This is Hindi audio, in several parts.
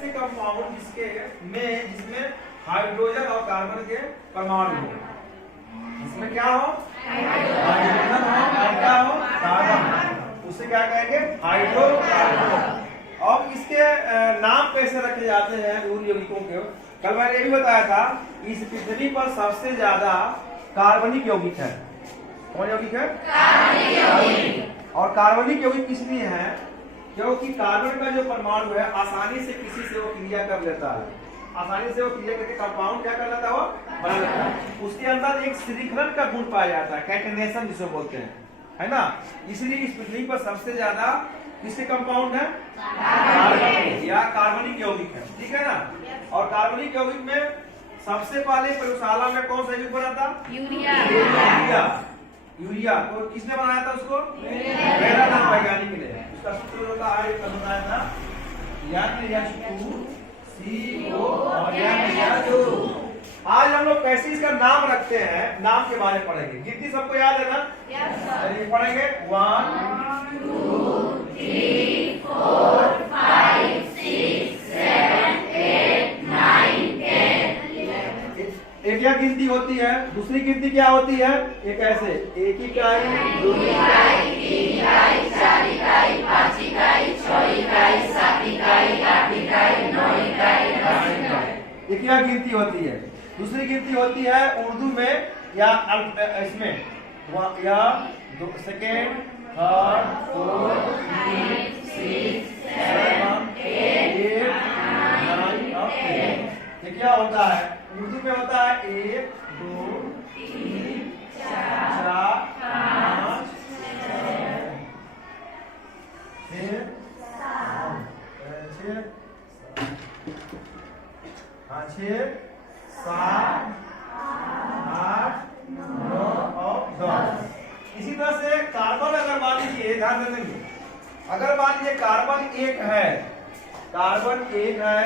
ऐसे कंपाउंड जिसमें हाइड्रोजन और कार्बन के परमाणु हो। इसमें क्या हो? हाइड्रोजन हो और क्या हो? कार्बन। उसे क्या कहेंगे? हाइड्रोकार्बन। अब इसके नाम कैसे रखे जाते हैं उन यौगिकों के? कल मैंने ये भी बताया था, इस पृथ्वी पर सबसे ज्यादा कार्बनिक यौगिक है। कौन यौगिक है? कार्बनिक यौगिक। और कार्बनिक यौगिक इसलिए है क्योंकि कार्बन का जो परमाणु है आसानी से किसी से वो क्रिया कर लेता है, आसानी से वो क्रिया करके कंपाउंड क्या कर लेता है? वो बना लेता है। उसके अंदर एक श्रृंखलन का गुण पाया जाता है, कैटेनेशन जिसे बोलते हैं, है ना। इसलिए इस पृथ्वी पर सबसे ज्यादा किसके कंपाउंड है? कार्बनिक या कार्बनिक यौगिक है, ठीक है ना। और कार्बनिक यौगिक में सबसे पहले प्रयोगशाला में कौन सा यौगिक बना था? यूरिया। यूरिया तो किसने बनाया था उसको? पहला नाम वैज्ञानिक ने। उसका सूत्र होता है, बताया था, NH2CO और NH2। आज हम लोग कैसे इसका नाम रखते हैं, नाम के बारे में पढ़ेंगे। गिनती सबको याद है ना? चलिए पढ़ेंगे। 1 2 3 4 5 6 7 8 9 10। एक यह गिनती होती है। दूसरी गिनती क्या होती है? एक ऐसे, एक इकाई, दो इकाई, तीन इकाई, चार इकाई, पांच इकाई, छह इकाई, सात इकाई, आठ इकाई, नौ इकाई, 10 इकाई। एक यह गिनती होती है। दूसरी गिनती होती है उर्दू में या इसमें या second, third, fourth, fifth, six, seven, 8 9 और 10। ये क्या होता है? उर्दू में होता है 1 2 3 4 5 6 7 8 9 और 10। इसी तरह से कार्बन अगर मान लीजिए, ध्यान देंगे, अगर मान लीजिए कार्बन 1 है, कार्बन 1 है,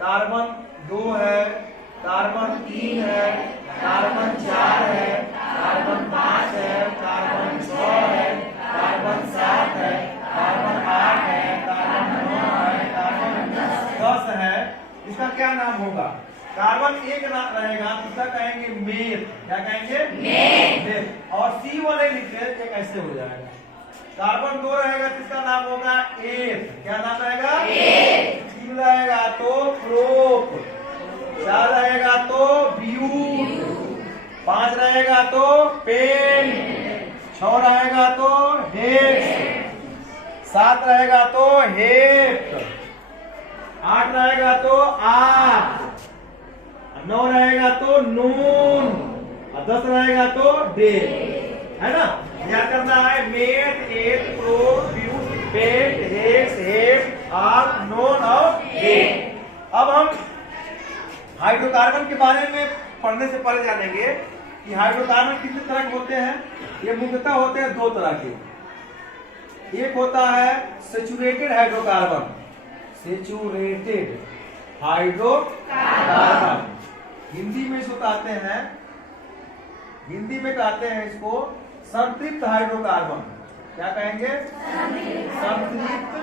कार्बन 2 है, कार्बन 3 है, कार्बन 4 है, कार्बन 5 है, कार्बन 6 है, कार्बन 7 है, कार्बन 8 है, कार्बन 9 है, कार्बन 10 है। इसका क्या नाम होगा? कार्बन 1 नाम रहेगा, इसका कहेंगे मेथ। क्या कहेंगे? मेथ। और C वाले लिखते एक ऐसे हो जाएगा। कार्बन 2 रहेगा तो इसका नाम होगा एथ। क्या नाम रहेगा? एथ। 3 रहेगा तो प्रोप, 4 रहेगा तो ब्यूट, 5 रहेगा तो पेन, 6 रहेगा तो हेक्स, 7 रहेगा तो हेप्ट, 8 रहेगा तो आप, 9 रहेगा तो नून और 10 रहेगा तो डे, है ना। याद करना है meth, eth, prop, but, pent, hex, hept, आप, नोन और डे। अब हम हाइड्रोकार्बन के बारे में पढ़ने से पहले जानेंगे कि हाइड्रोकार्बन कितने तरह के होते हैं। ये मुख्यतः होते हैं 2 तरह के। एक होता है saturated hydrocarbon, saturated hydrocarbon. Hindi में इसको कहते हैं, हिंदी में कहते हैं इसको संतृप्त हाइड्रोकार्बन। क्या कहेंगे? संतृप्त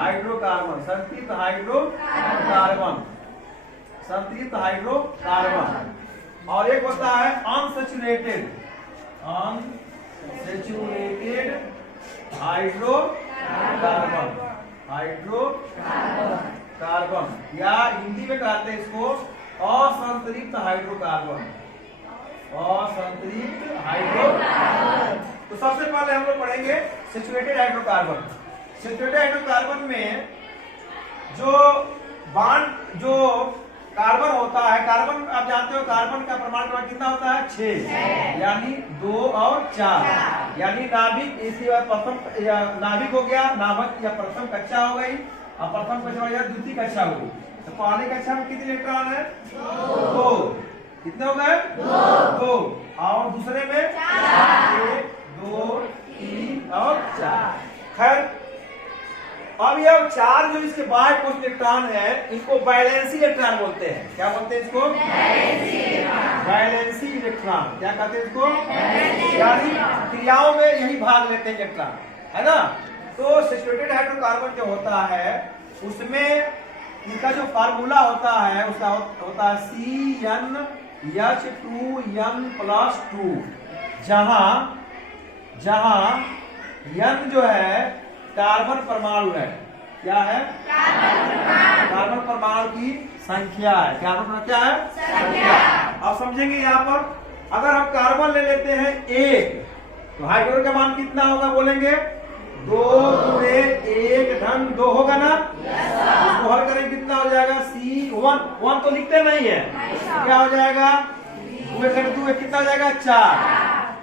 हाइड्रोकार्बन, संतृप्त हाइड्रोकार्बन, संतृप्त हाइड्रोकार्बन। और एक होता है अनसैचुरेटेड, अनसैचुरेटेड हाइड्रोकार्बन, हाइड्रोकार्बन, या हिंदी में कहते हैं इसको असंतृप्त हाइड्रोकार्बन, असंतृप्त हाइड्रोकार्बन। तो सबसे पहले हम लोग पढ़ेंगे सैचुरेटेड हाइड्रोकार्बन। सैचुरेटेड हाइड्रोकार्बन में जो कार्बन होता है, कार्बन आप जानते हो कार्बन का परमाणु क्रमांक कितना होता है? 6, यानी 2 और 4, यानी नाभिक, इसके बाद प्रथम या नाभिक हो गया, नाभिक या प्रथम कक्षा हो गई, और प्रथम कक्षा हो गया द्वितीय कक्षा हो गई। तो पहली कक्षा में कितने इलेक्ट्रॉन है? 2। कितने हो गए? 2। और दूसरे में 1 2 3 और 4। खैर अब यह 4 जो इसके बाद कुछ इलेक्ट्रॉन है, इनको वैलेंसी इलेक्ट्रॉन बोलते हैं। क्या बोलते हैं इसको? Valency electron. क्या कहते हैं इसको? यानी क्रियाओं में यही भाग लेते हैं इलेक्ट्रॉन, है ना। तो सैचुरेटेड हाइड्रोकार्बन जो होता है उसमें इनका जो फार्मूला होता है उसका होता है CnH2n+2, जहां n जो है कार्बन परमाणु है। क्या है? कार्बन परमाणु की संख्या है। कार्बन क्या है? संख्या। आप समझेंगे यहाँ पर अगर हम कार्बन ले लेते हैं 1 तो हाइड्रोजन का मान कितना होगा बोलेंगे? 2 गुणे 1 धन 2 होगा ना। उसको हल करें कितना हो जाएगा? C1 तो लिखते नहीं है, क्या हो जाएगा? 2 कितना हो जाएगा? 4।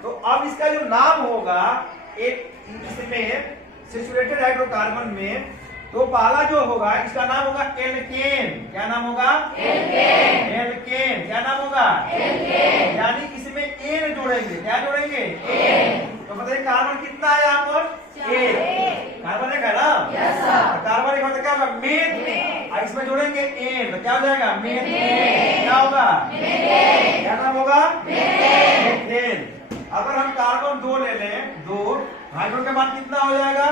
तो अब इसका जो नाम होगा एक इसमें सैचुरेटेड हाइड्रोकार्बन में, तो पहला जो होगा इसका नाम होगा एल्केन। क्या नाम होगा? एल्केन। क्या नाम होगा? यानी इसमें एन जोड़ेंगे। क्या जोड़ेंगे? तो बताइए कार्बन कितना है यहाँ पर? 1। कार्बन एक है ना? कार्बन एक होता क्या होगा? मेथ। इसमें जोड़ेंगे एन तो क्या हो जाएगा? मेथ। क्या होगा? क्या नाम होगा? मेथेन। अगर हम कार्बन 2 ले लें, 2 हाइड्रोजन का मान कितना हो जाएगा?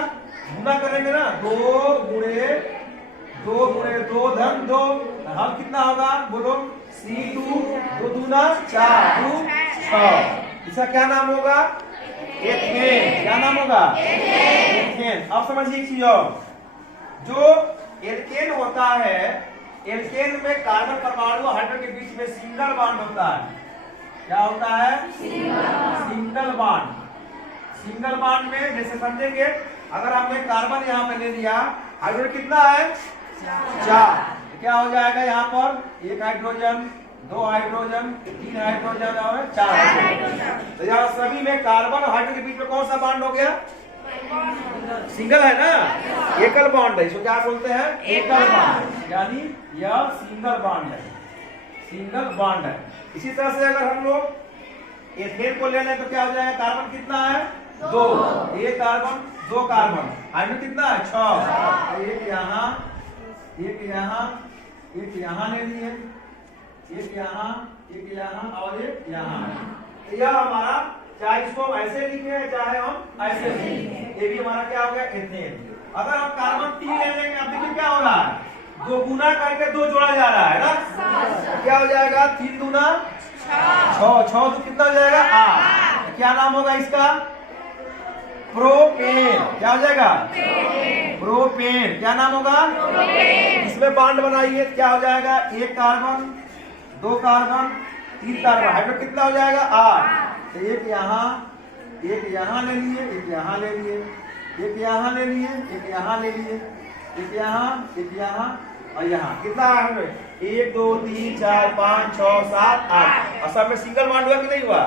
गुना करेंगे ना, 2 गुणे 2 धन 2, हम कितना होगा बोलो? C2 2 दूना 4 2 6। इसका क्या नाम होगा? एथेन। क्या नाम होगा? एथेन। अब समझिए एक चीज और, जो एल्केन होता है, एल्केन में कार्बन परमाणु हाइड्रोजन के बीच में सिंगल बॉन्ड होता है। क्या होता है? Single bond. सिंगल बॉन्ड में जैसे समझेंगे, अगर हमने कार्बन यहाँ पे ले लिया, हाइड्रोजन कितना है? 4। क्या हो जाएगा यहाँ पर? 1 हाइड्रोजन 2 हाइड्रोजन 3 हाइड्रोजन और 4 हाइड्रोजन। तो यहाँ सभी में कार्बन और हाइड्रोजन के बीच में कौन सा बॉन्ड हो गया? सिंगल है ना, एकल बॉन्ड है। इसको क्या बोलते हैं? एकल बॉन्ड। यानी यह सिंगल बॉन्ड है, सिंगल बॉन्ड है। इसी तरह से अगर हम लोग एथेन को ले लें तो क्या हो जाएगा? कार्बन कितना है? 2। 1 कार्बन 2 कार्बन। हाइड्रोजन कितना है? 6। एक यहाँ ले लिए, एक यहाँ और एक यहाँ। तो यह हमारा, चाहे इसको हम ऐसे लिखे चाहे हम ऐसे लिखे, ये भी हमारा क्या हो गया? एथेन। अगर हम कार्बन 3 ले लेंगे, अब देखिए क्या हो रहा है? 2 गुना करके 2 जोड़ा जा रहा है ना। क्या हो जाएगा? 3 दूना 6 6 तो कितना हो जाएगा? 8। क्या नाम होगा इसका? प्रोपेन। क्या हो जाएगा? प्रोपेन। क्या नाम होगा? इसमें बॉन्ड बनाइए, क्या हो जाएगा? 1 कार्बन 2 कार्बन 3 कार्बन। हाइड्रोजन कितना हो जाएगा? 8। तो एक यहाँ ले लिए, एक यहाँ ले लिए, एक यहाँ ले लिए, एक यहाँ और यहाँ। कितना है? 1 2 3 4 5 6 7 8। और सब में सिंगल बॉन्ड हुआ कि नहीं हुआ?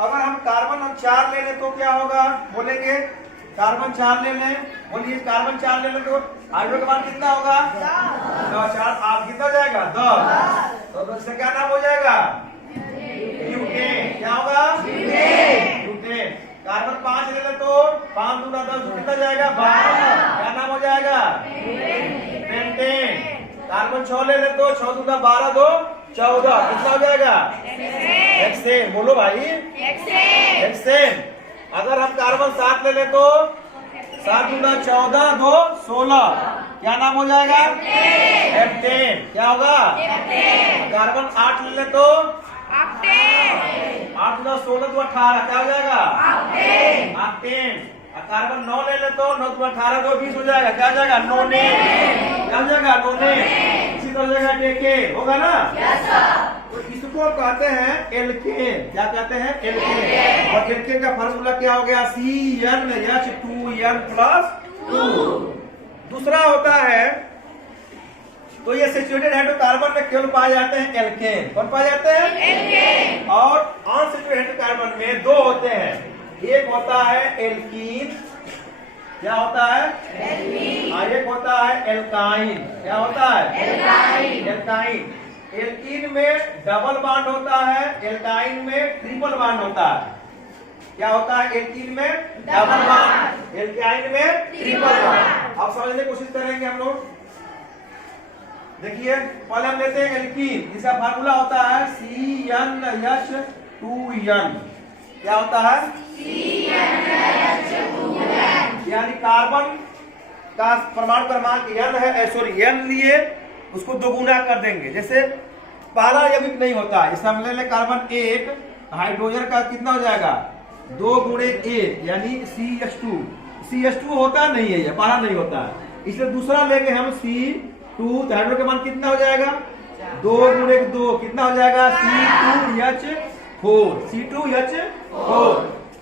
अगर हम कार्बन 4 ले लें तो क्या होगा बोलेंगे? कार्बन 4 ले लें, बोलिए कार्बन 4 ले लें तो हाइड्रोजन का मान कितना होगा? 10 4 8 कितना हो जाएगा? 10। तो इसका क्या नाम हो जाएगा? ब्यूटेन। क्या होगा? ब्यूटेन। कार्बन 5 ले लें तो 5 दूना 10 कितना जाएगा? 12। क्या नाम हो जाएगा? पेंटेन। कार्बन 6 ले लें तो 6 दूना 12 2 14 कितना हो जाएगा? हेक्सेन। बोलो भाई, हेक्सेन। अगर हम कार्बन 7 ले लें तो 7 दूना 14 2 16 क्या नाम हो जाएगा? हेप्टेन। क्या होगा? कार्बन 8 ले लें तो 8 दूना 16 2 18 क्या हो जाएगा? ऑक्टेन। कार्बन 9 ले लें तो 9 दूना 18 2 20 हो जाएगा। क्या हो जाएगा? नोनेन। क्या हो जाएगा? नोनेन। इसी तरह जाएगा डेकेन। होगा ना? तो इसको कहते हैं एल्केन। क्या कहते हैं? एल्केन। और एल्केन का फार्मूला क्या हो गया? CnH2n+2। दूसरा होता है, तो ये सैचुरेटेड हाइड्रोकार्बन में केवल पाए जाते हैं एल्केन। कौन पाए जाते हैं? एल्केन। और अनसैचुरेटेड हाइड्रोकार्बन में 2 होते हैं, एक होता है एल्कीन। क्या होता है? एल्कीन। और एक होता है एल्काइन। क्या होता है? एल्काइन। एल्कीन में डबल बॉन्ड होता है, एल्काइन में ट्रिपल बॉन्ड होता है। क्या होता है? एल्कीन में डबल बॉन्ड, एल्काइन में ट्रिपल बॉन्ड। अब समझने की कोशिश करेंगे हम लोग। देखिए पहले हम लेते हैं एल्कीन। इसका फार्मूला होता है CnH2n। क्या होता है? CnH2n। यानी कार्बन का परमाणु क्रमांक n है, सॉरी n लिए उसको दोगुना कर देंगे। जैसे पहला यौगिक नहीं होता, इस मामले में कार्बन 1 हाइड्रोजन का कितना हो जाएगा 2 गुणे 1 यानी CH2। CH2 होता नहीं है, ये पहला नहीं होता, इसलिए दूसरा लेंगे हम C2, तो हाइड्रोजन का मान कितना हो जाएगा 2 गुणे 2 कितना हो जाएगा C2H4।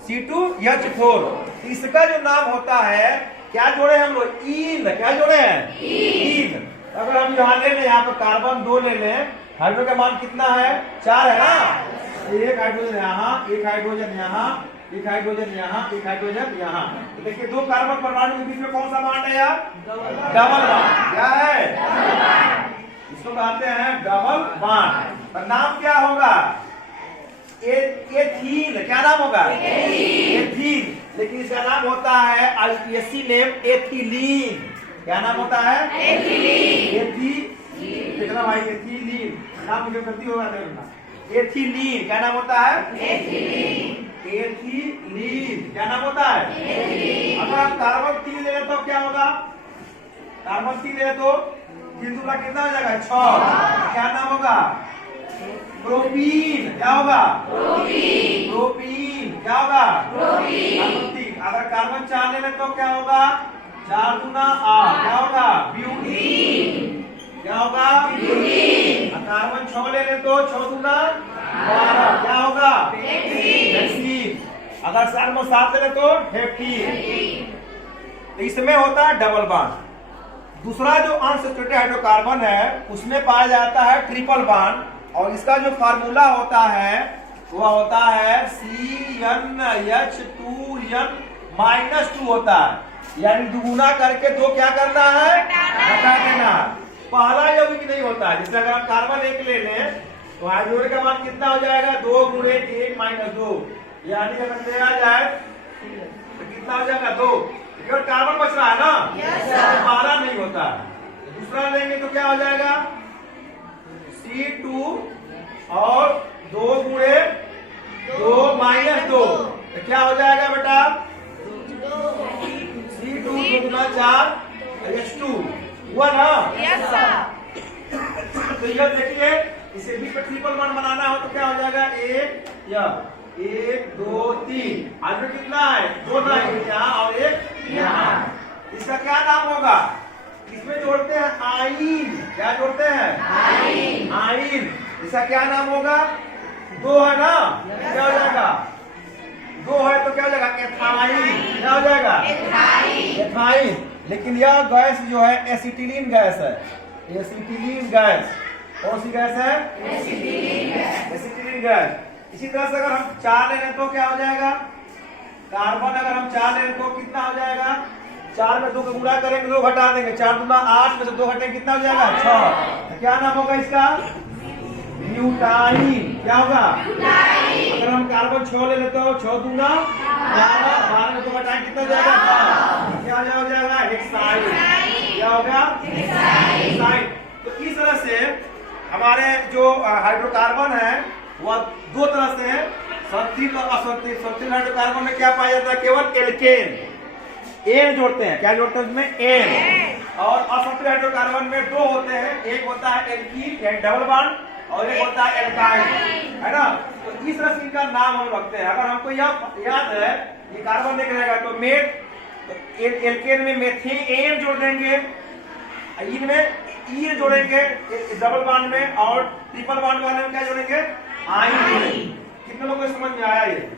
C2H4। इसका जो नाम होता है क्या जोड़े हम लोग ईन, क्या जोड़े हैं ईन। अगर हम यहाँ ले लें, यहाँ पे कार्बन 2 ले लें, हाइड्रोजन का मान कितना है 4 है ना, एक हाइड्रोजन यहाँ, एक हाइड्रोजन यहाँ, एक हाइड्रोजन यहाँ, एक हाइड्रोजन यहाँ। तो देखिए 2 कार्बन परमाणु के बीच में कौन सा बॉन्ड है यार डबल बॉन्ड। क्या है इसको कहते हैं डबल बॉन्ड। और नाम क्या होगा एथीन। क्या नाम होगा एथीन, लेकिन इसका नाम होता है आईपीएससी नेम एथिलीन। क्या नाम होता है कितना भाई एथिलीन, नाम मुझे गलती होगा एथिलीन। क्या नाम होता है एथिलीन। क्या नाम होता है अगर हम कार्बन 3 ले तो क्या होगा, कार्बन 3 ले तो 3 दूसरा कितना हो जाएगा 6। क्या नाम होगा प्रोपीन। क्या होगा प्रोपीन। क्या होगा प्रोपीन। अगर कार्बन 4 ले तो क्या होगा 4 दूना 8। क्या होगा ब्यूटीन। क्या होगा ब्यूटीन। कार्बन 6 ले तो 6 दूना 12। क्या होगा हेक्सीन। अगर कार्बन 7 ले तो हेप्टीन। तो इसमें होता है डबल बॉन्ड। दूसरा जो अनसैचुरेटेड हाइड्रोकार्बन है उसमें पाया जाता है ट्रिपल बॉन्ड, और इसका जो फार्मूला होता है वो होता है CnH2n-2 होता है, यानी दुगुना करके 2 क्या करना है घटा देना। पहला यौगिक नहीं होता है। जैसे अगर हम कार्बन 1 ले लें तो हाइड्रोजन का मान कितना हो जाएगा 2 गुणे 1 - 2, यानी अगर लिया जाए तो कितना हो जाएगा 2। केवल कार्बन बच रहा है ना, पहला नहीं होता। दूसरा लेंगे तो क्या हो जाएगा C2 और 2 गुणे 2 - 2, तो क्या हो जाएगा बेटा C2 2 गुना 4 H2 हुआ ना। तो यह देखिए इसे भी ट्रिपल बॉन्ड बनाना हो तो क्या हो जाएगा 1 2 3। आज में कितना है 2 यहाँ और 1 यहाँ। इसका क्या नाम होगा, इसमें जोड़ते हैं आइन। क्या जोड़ते हैं आइन। इसका क्या नाम होगा 2 है ना, क्या हो जाएगा 2 है तो क्या हो जाएगा एथाइन। क्या हो जाएगा एथाइन। लेकिन यह गैस जो है एसिटिलीन गैस है। एसिटिलीन गैस कौन सी गैस है एसिटिलीन गैस। इसी तरह से अगर हम 4 ले लें तो क्या हो जाएगा कार्बन, अगर हम 4 ले लें तो कितना हो जाएगा 4 में 2 को गुणा करेंगे 2 घटा देंगे, 4 दूना 8 में से 2 घटेंगे कितना हो जाएगा 6। तो क्या नाम होगा इसका ब्यूटाइन। क्या होगा अगर हम कार्बन 6 ले लेते हो 6 दूना 12 में 2 घटाएंगे कितना हो जाएगा 12। क्या हो जाएगा हेक्साइन। क्या होगा हेक्साइन। तो इस तरह से हमारे जो हाइड्रोकार्बन है वह 2 तरह से संतृप्त और असंतृप्त। संतृप्त हाइड्रोकार्बन में क्या पाया जाता है केवल एल्केन, एन जोड़ते हैं। क्या जोड़ते हैं उसमें एन। और असंतृप्त हाइड्रोकार्बन में 2 होते हैं, एक होता है एल्कीन यानी डबल बॉन्ड और एक होता है एल्काइल, है ना। तो इस तरह से इनका नाम हम रखते हैं। अगर हमको यह याद है ये कार्बन एक रहेगा तो एल्केन में मेथेन जोड़ देंगे, इन में ई जोड़ेंगे डबल बॉन्ड में, और ट्रिपल बॉन्ड वाले में क्या जोड़ेंगे आइन जोड़ेंगे। कितने लोगों को समझ में आया ये।